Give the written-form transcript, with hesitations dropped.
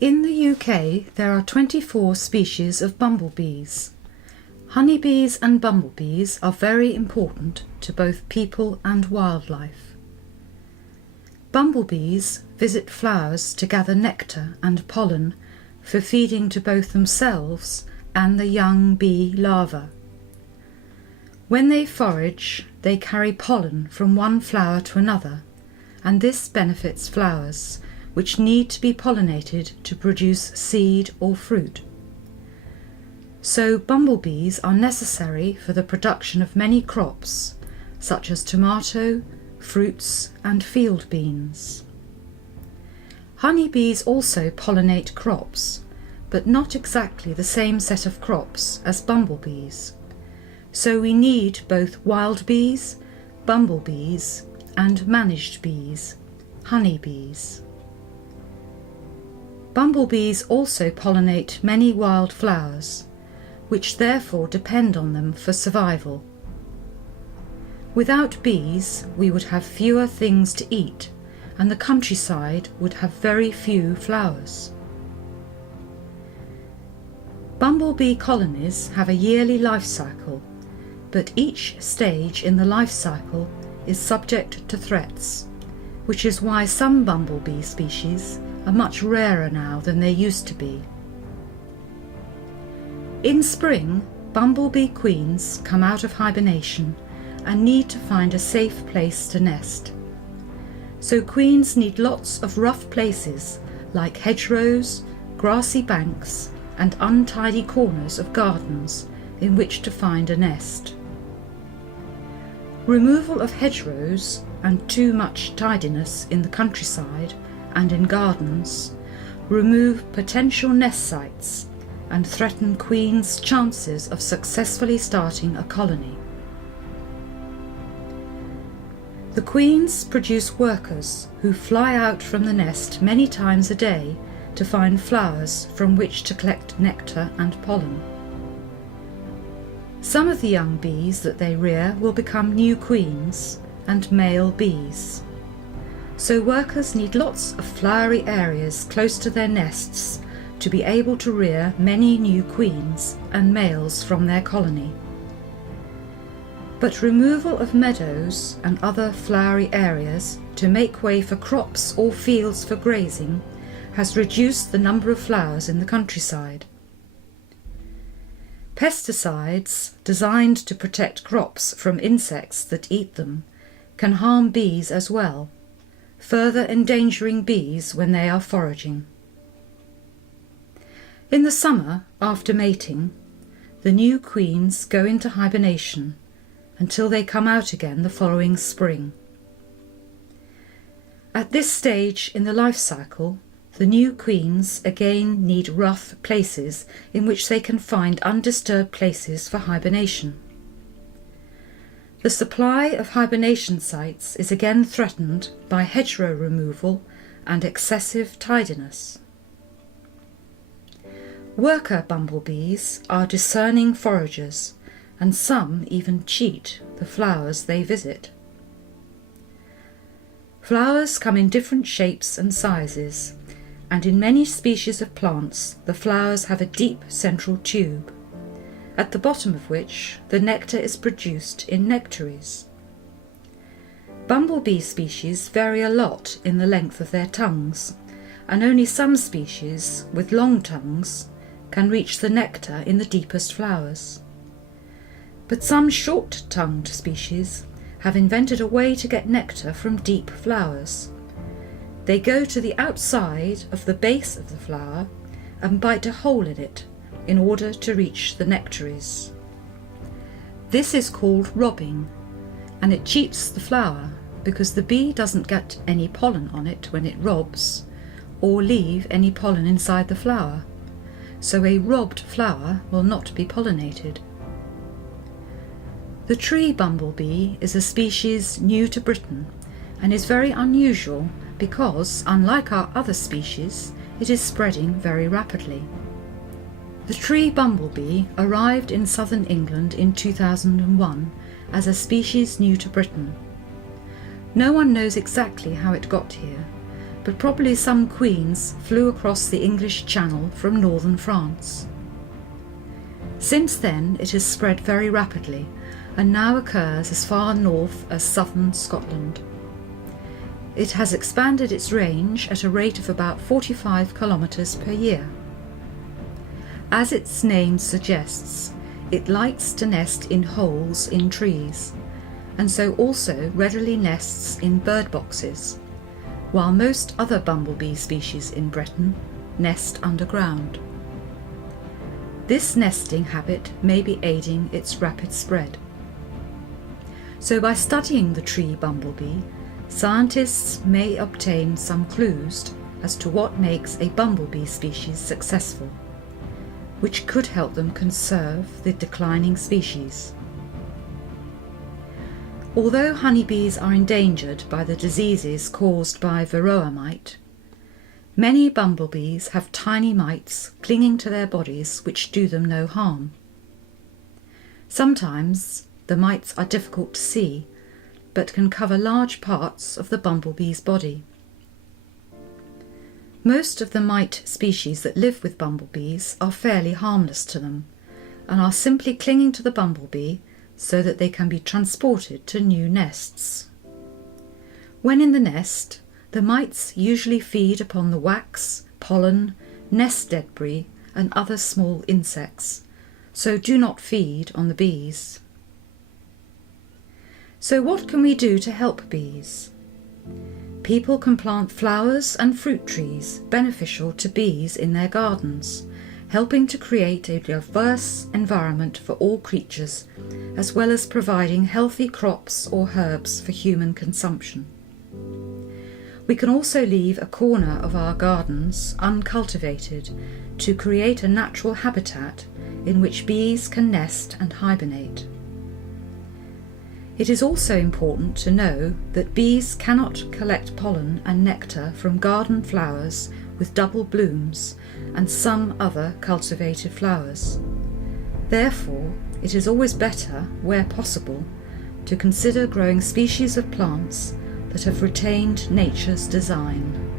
In the UK, there are 24 species of bumblebees. Honeybees and bumblebees are very important to both people and wildlife. Bumblebees visit flowers to gather nectar and pollen for feeding to both themselves and the young bee larvae. When they forage, they carry pollen from one flower to another, and this benefits flowers, which need to be pollinated to produce seed or fruit. So bumblebees are necessary for the production of many crops, such as tomato, fruits and field beans. Honeybees also pollinate crops, but not exactly the same set of crops as bumblebees. So we need both wild bees, bumblebees and managed bees, honeybees. Bumblebees also pollinate many wild flowers, which therefore depend on them for survival. Without bees, we would have fewer things to eat, and the countryside would have very few flowers. Bumblebee colonies have a yearly life cycle, but each stage in the life cycle is subject to threats, which is why some bumblebee species are much rarer now than they used to be. In spring, bumblebee queens come out of hibernation and need to find a safe place to nest. So queens need lots of rough places like hedgerows, grassy banks and untidy corners of gardens in which to find a nest. Removal of hedgerows and too much tidiness in the countryside and in gardens remove potential nest sites and threaten queens' chances of successfully starting a colony. The queens produce workers who fly out from the nest many times a day to find flowers from which to collect nectar and pollen. Some of the young bees that they rear will become new queens and male bees. So workers need lots of flowery areas close to their nests to be able to rear many new queens and males from their colony. But removal of meadows and other flowery areas to make way for crops or fields for grazing has reduced the number of flowers in the countryside. Pesticides designed to protect crops from insects that eat them can harm bees as well, further endangering bees when they are foraging. In the summer, after mating, the new queens go into hibernation until they come out again the following spring. At this stage in the life cycle, the new queens again need rough places in which they can find undisturbed places for hibernation. The supply of hibernation sites is again threatened by hedgerow removal and excessive tidiness. Worker bumblebees are discerning foragers, and some even cheat the flowers they visit. Flowers come in different shapes and sizes, and in many species of plants the flowers have a deep central tube, at the bottom of which the nectar is produced in nectaries. Bumblebee species vary a lot in the length of their tongues, and only some species with long tongues can reach the nectar in the deepest flowers. But some short-tongued species have invented a way to get nectar from deep flowers. They go to the outside of the base of the flower and bite a hole in it in order to reach the nectaries. This is called robbing, and it cheats the flower because the bee doesn't get any pollen on it when it robs, or leave any pollen inside the flower, so a robbed flower will not be pollinated. The tree bumblebee is a species new to Britain and is very unusual because, unlike our other species, it is spreading very rapidly. The tree bumblebee arrived in southern England in 2001 as a species new to Britain. No one knows exactly how it got here, but probably some queens flew across the English Channel from northern France. Since then it has spread very rapidly and now occurs as far north as southern Scotland. It has expanded its range at a rate of about 45 kilometres per year. As its name suggests, it likes to nest in holes in trees, and so also readily nests in bird boxes, while most other bumblebee species in Britain nest underground. This nesting habit may be aiding its rapid spread. So by studying the tree bumblebee, scientists may obtain some clues as to what makes a bumblebee species successful, which could help them conserve the declining species. Although honeybees are endangered by the diseases caused by varroa mite, many bumblebees have tiny mites clinging to their bodies which do them no harm. Sometimes the mites are difficult to see, but can cover large parts of the bumblebee's body. Most of the mite species that live with bumblebees are fairly harmless to them, and are simply clinging to the bumblebee so that they can be transported to new nests. When in the nest, the mites usually feed upon the wax, pollen, nest debris, and other small insects, so do not feed on the bees. So what can we do to help bees? People can plant flowers and fruit trees beneficial to bees in their gardens, helping to create a diverse environment for all creatures, as well as providing healthy crops or herbs for human consumption. We can also leave a corner of our gardens uncultivated to create a natural habitat in which bees can nest and hibernate. It is also important to know that bees cannot collect pollen and nectar from garden flowers with double blooms and some other cultivated flowers. Therefore, it is always better, where possible, to consider growing species of plants that have retained nature's design.